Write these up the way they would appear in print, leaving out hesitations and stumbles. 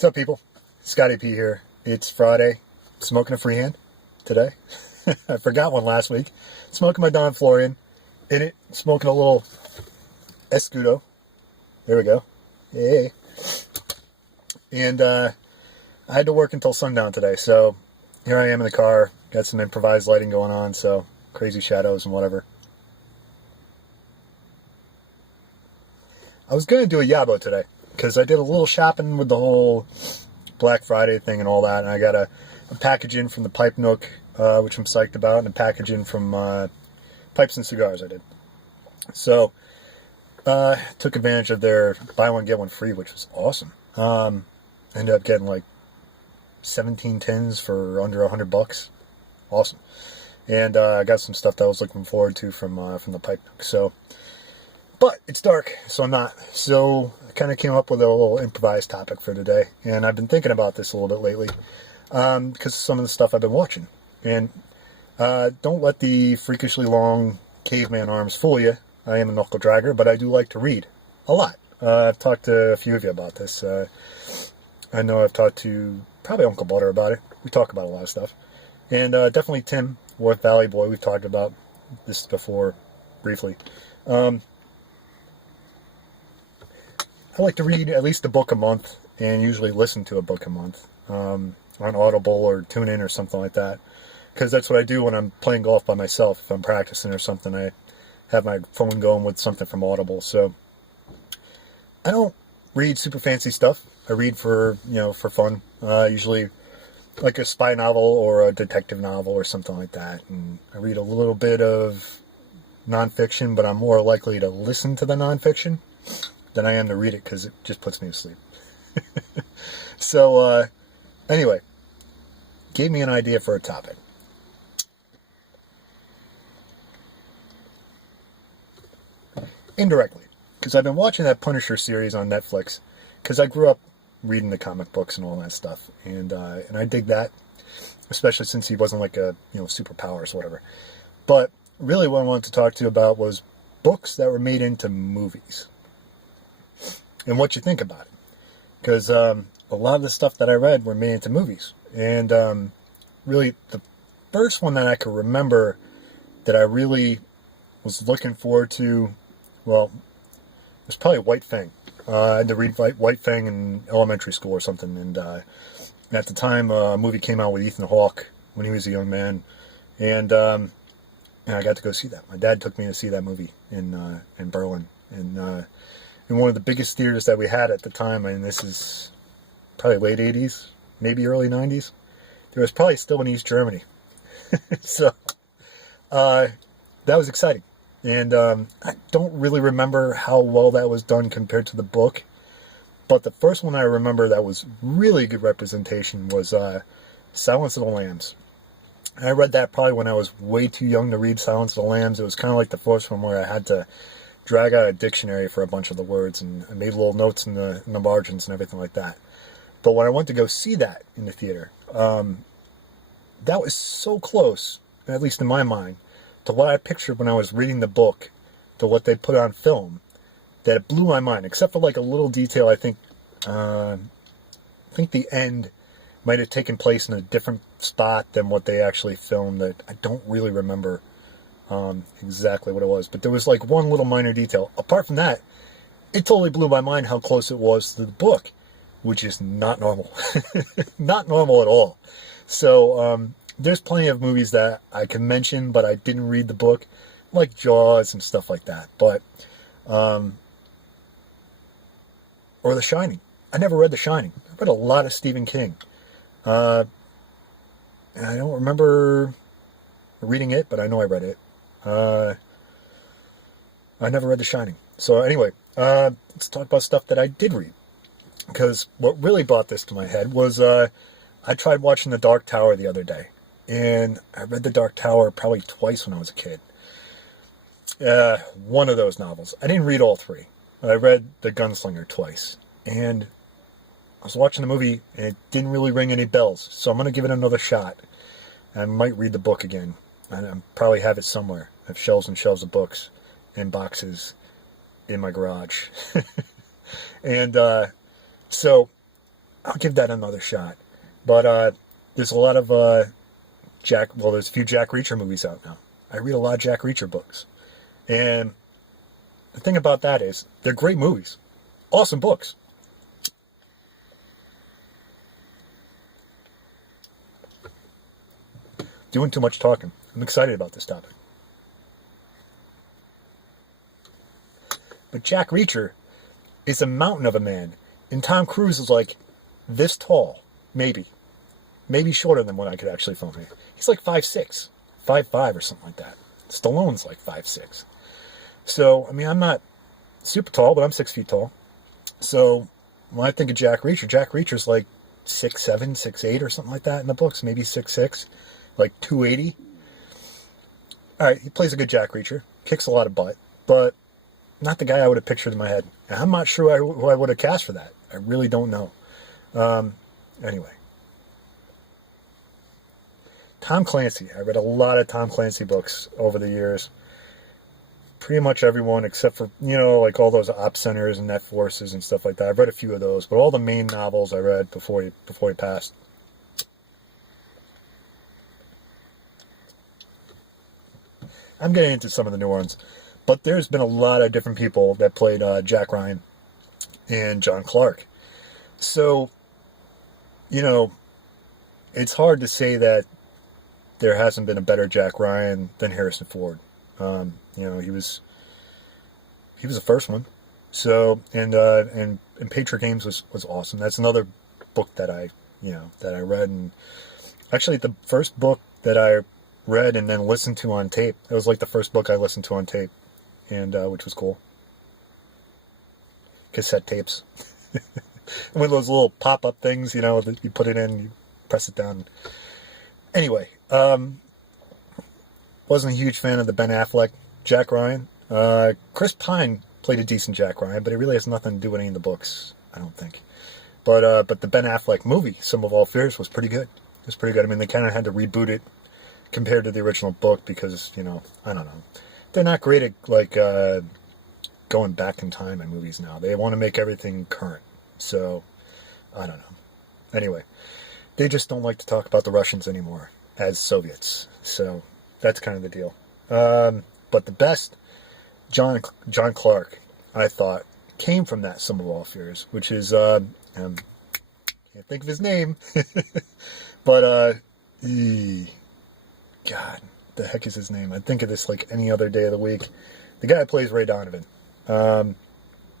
What's up, people? Scotty P here. It's Friday. Smoking a freehand today. I forgot one last week. Smoking my Don Florian. In it, smoking a little Escudo. There we go. Yay. And I had to work until sundown today, so here I am in the car. Got some improvised lighting going on, so crazy shadows and whatever. I was going to do a Yabo today, because I did a little shopping with the whole Black Friday thing and all that, and I got a package in from the Pipe Nook, which I'm psyched about, and a package in from Pipes and Cigars I did. So, took advantage of their buy one, get one free, which was awesome. Ended up getting like 17 tins for under $100. Awesome. And I got some stuff that I was looking forward to from the Pipe Nook. So, but it's dark, so I'm not. So I kind of came up with a little improvised topic for today, and I've been thinking about this a little bit lately because of some of the stuff I've been watching. And don't let the freakishly long caveman arms fool you. I am a knuckle dragger, but I do like to read a lot. I've talked to a few of you about this. I know I've talked to probably Uncle Butter about it. We talk about a lot of stuff. And definitely Tim, Worth Valley Boy, we've talked about this before briefly. I like to read at least a book a month, and usually listen to a book a month on Audible or TuneIn or something like that, because that's what I do when I'm playing golf by myself. If I'm practicing or something, I have my phone going with something from Audible. So I don't read super fancy stuff. I read for fun. Usually like a spy novel or a detective novel or something like that. And I read a little bit of nonfiction, but I'm more likely to listen to the nonfiction than I am to read it, because it just puts me to sleep. So, anyway, gave me an idea for a topic. Indirectly, because I've been watching that Punisher series on Netflix, because I grew up reading the comic books and all that stuff, and I dig that, especially since he wasn't like a superpowers or whatever. But really, what I wanted to talk to you about was books that were made into movies. And what you think about it. Because a lot of the stuff that I read were made into movies. And really, the first one that I could remember that I really was looking forward to, well, it was probably White Fang. I had to read White Fang in elementary school or something. And at the time, a movie came out with Ethan Hawke when he was a young man. And I got to go see that. My dad took me to see that movie in Berlin. And in one of the biggest theaters that we had at the time, and this is probably late 80s, maybe early 90s. There was probably still in East Germany. So, that was exciting. And I don't really remember how well that was done compared to the book. But the first one I remember that was really good representation was Silence of the Lambs. And I read that probably when I was way too young to read Silence of the Lambs. It was kind of like the first one where I had to drag out a dictionary for a bunch of the words, and I made little notes in the margins and everything like that. But when I went to go see that in the theater, that was so close, at least in my mind, to what I pictured when I was reading the book, to what they put on film, that it blew my mind. Except for like a little detail, I think the end might have taken place in a different spot than what they actually filmed. That I don't really remember exactly what it was, but there was like one little minor detail. Apart from that, it totally blew my mind how close it was to the book, which is not normal. Not normal at all. So there's plenty of movies that I can mention, but I didn't read the book, like Jaws and stuff like that. But or The Shining. I never read The Shining. I read a lot of Stephen King, and I don't remember reading it, but I know I read it. I never read The Shining. So anyway, let's talk about stuff that I did read. Because what really brought this to my head was I tried watching The Dark Tower the other day. And I read The Dark Tower probably twice when I was a kid. One of those novels. I didn't read all three. I read The Gunslinger twice. And I was watching the movie, and it didn't really ring any bells. So I'm going to give it another shot. I might read the book again. I probably have it somewhere. I have shelves and shelves of books and boxes in my garage. And so I'll give that another shot. But there's a lot of there's a few Jack Reacher movies out now. I read a lot of Jack Reacher books. And the thing about that is, they're great movies. Awesome books. Doing too much talking. I'm excited about this topic. But Jack Reacher is a mountain of a man. And Tom Cruise is like this tall. Maybe. Maybe shorter than what I could actually film here. He's like 5'6", 5'5", or something like that. Stallone's like 5'6". So, I mean, I'm not super tall, but I'm 6 feet tall. So, when I think of Jack Reacher's like 6'7", 6'8", or something like that in the books. Maybe 6'6", like 280. Alright, he plays a good Jack Reacher. Kicks a lot of butt. But not the guy I would have pictured in my head. And I'm not sure who I would have cast for that. I really don't know. Anyway. Tom Clancy. I read a lot of Tom Clancy books over the years. Pretty much everyone except for, like all those Op Centers and Net Forces and stuff like that. I've read a few of those, but all the main novels I read before he passed. I'm getting into some of the new ones, but there's been a lot of different people that played Jack Ryan and John Clark. So, it's hard to say that there hasn't been a better Jack Ryan than Harrison Ford. He was the first one. So, and Patriot Games was awesome. That's another book that I read. And actually, the first book that I read and then listened to on tape, it was like the first book I listened to on tape, and which was cool. Cassette tapes. One of those little pop-up things, that you put it in, you press it down. Anyway, wasn't a huge fan of the Ben Affleck Jack Ryan. Chris Pine played a decent Jack Ryan, but it really has nothing to do with any of the books, I don't think. But the Ben Affleck movie, Sum of All Fears, was pretty good. It was pretty good. I mean, they kind of had to reboot it compared to the original book because, I don't know. They're not great at, going back in time in movies now. They want to make everything current. So, I don't know. Anyway, they just don't like to talk about the Russians anymore as Soviets. So, that's kind of the deal. But the best John Clark, I thought, came from that Sum of All Fears, which is, can't think of his name, but, God, the heck is his name? I'd think of this like any other day of the week. The guy who plays Ray Donovan.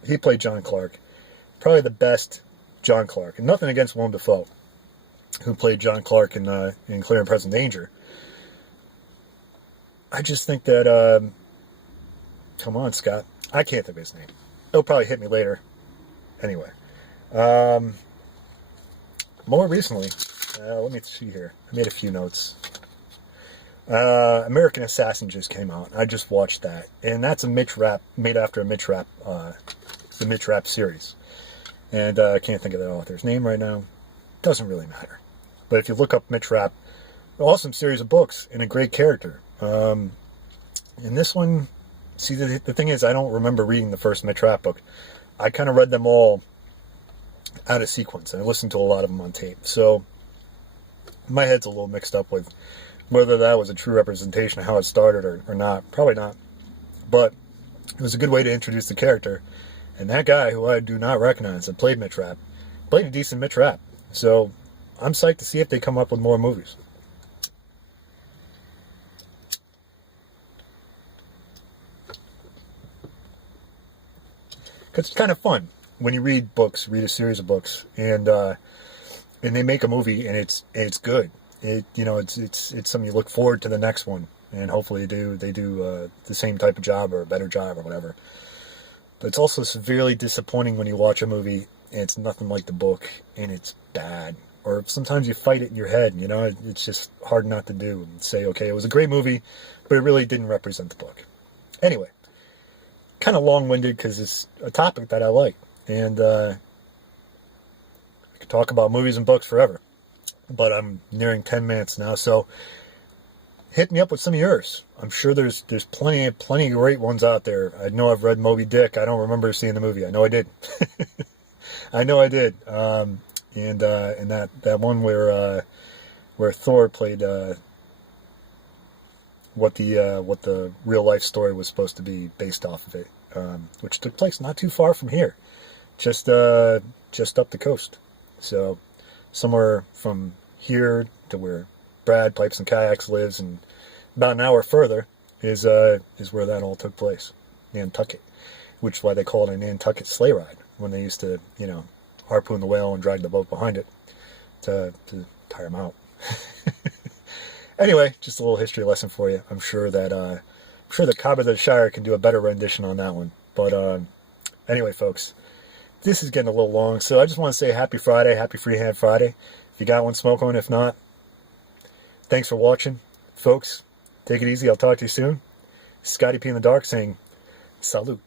He played John Clark. Probably the best John Clark. And nothing against Willem Dafoe, who played John Clark in Clear and Present Danger. I just think that, come on, Scott. I can't think of his name. It'll probably hit me later. Anyway. More recently, let me see here. I made a few notes. American Assassin just came out. I just watched that. And that's a Mitch Rapp, made after a Mitch Rapp, the Mitch Rapp series. And I can't think of the author's name right now. Doesn't really matter. But if you look up Mitch Rapp, awesome series of books and a great character. And this one, see, the thing is, I don't remember reading the first Mitch Rapp book. I kind of read them all out of sequence, and I listened to a lot of them on tape. So my head's a little mixed up with whether that was a true representation of how it started or not. Probably not. But it was a good way to introduce the character. And that guy, who I do not recognize, that played Mitch Rapp, played a decent Mitch Rapp. So I'm psyched to see if they come up with more movies. Because it's kind of fun when you read a series of books, and they make a movie, and it's good. It's something you look forward to the next one, and hopefully they do the same type of job or a better job or whatever. But it's also severely disappointing when you watch a movie and it's nothing like the book and it's bad. Or sometimes you fight it in your head, it's just hard not to do and say, okay, it was a great movie, but it really didn't represent the book. Anyway, kind of long-winded because it's a topic that I like. And I could talk about movies and books forever. But I'm nearing 10 minutes now, so hit me up with some of yours. I'm sure there's plenty of great ones out there. I know I've read Moby Dick. I don't remember seeing the movie. I know I did. I know I did. and that one where Thor played what the real life story was supposed to be based off of it, which took place not too far from here, just up the coast. So somewhere from here to where Brad Pipes and Kayaks lives, and about an hour further is where that all took place, Nantucket, which is why they call it a Nantucket sleigh ride, when they used to, harpoon the whale and drag the boat behind it to tire them out. Anyway, just a little history lesson for you. I'm sure that Cobb of the Shire can do a better rendition on that one. But anyway, folks, this is getting a little long, so I just want to say happy Friday, happy Freehand Friday. If you got one, smoke one. If not, thanks for watching, folks. Take it easy. I'll talk to you soon. Scotty P in the Dark saying, salute.